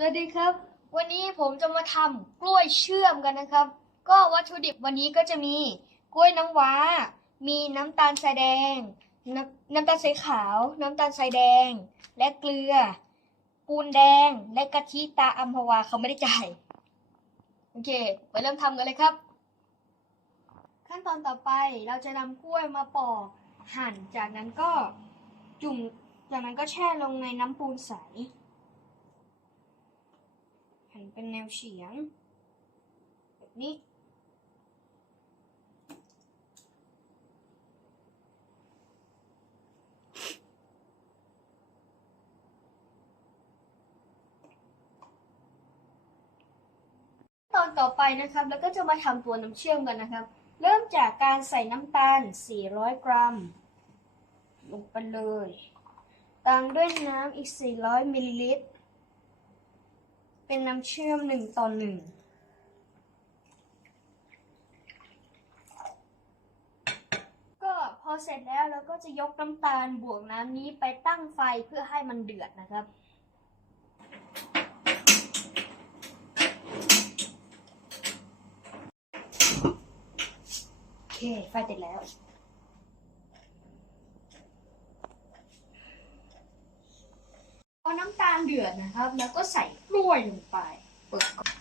สวัสดีครับ วันนี้ผมจะมาทำกล้วยเชื่อมกันนะครับ ก็วัตถุดิบวันนี้ก็จะมีกล้วยน้ำว้า มีน้ำตาลทรายแดงน้ำน้ำตาลทรายขาว น้ำตาลทรายแดง และเกลือ ปูนแดง และกะทิตาอัมพวาเขาไม่ได้จ่าย โอเค ไปเริ่มทำกันเลยครับ ขั้นตอนต่อไปเราจะนำกล้วยมาปอกหั่น จากนั้นก็จุ่ม จากนั้นก็แช่ลงในน้ำปูนใส นเป็นแนวเฉียง แบบนี้ ตอนต่อไปนะครับ แล้วก็จะมาทำตัวน้ำเชื่อมกันนะครับ เริ่มจากการใส่น้ำตาล 400 กรัม ลงไปเลย ตามด้วยน้ำอีก 400 มิลลิลิตร เป็นน้ำเชื่อม1ต่อ1ก็พอเสร็จแล้วเราก็จะยกน้ำตาลบวกน้ำนี้ไปตั้งไฟเพื่อให้มันเดือดนะครับโอเคไฟติดแล้ว พอน้ำตาลเดือดนะครับ แล้วก็ใส่กล้วยลงไปเปิดก่อน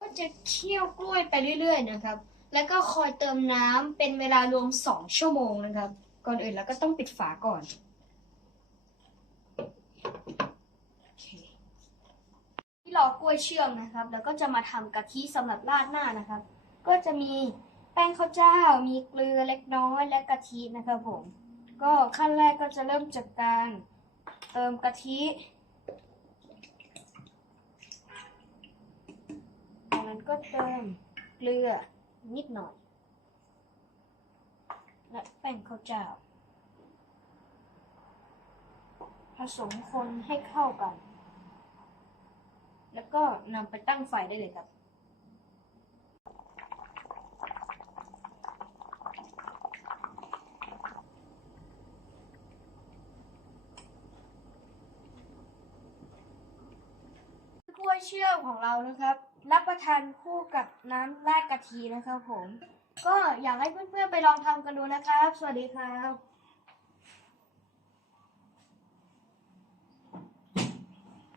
ก็จะเคี่ยวกล้วยไปเรื่อยๆนะครับ แล้วก็คอยเติมน้ำเป็นเวลารวมสองชั่วโมงนะครับ ก่อนอื่นเราก็ต้องปิดฝาก่อน ตอกล้วยเชื่อมนะครับ แล้วก็จะมาทำกะทิสำหรับราดหน้านะครับ ก็จะมีแป้งข้าวเจ้า มีเกลือเล็กน้อยและกะทินะครับผม ก็ขั้นแรกก็จะเริ่มจากการเติมกะทิจากนั้นก็เติมเกลือนิดหน่อย และแป้งข้าวเจ้า ผสมคนให้เข้ากัน แล้วก็นำไปตั้งไฟได้เลยครับ กล้วยเชื่อมของเรานะครับ รับประทานคู่กับน้ำราดกะทินะครับผม ก็อยากให้เพื่อนๆไปลองทำกันดูนะครับ สวัสดีครับ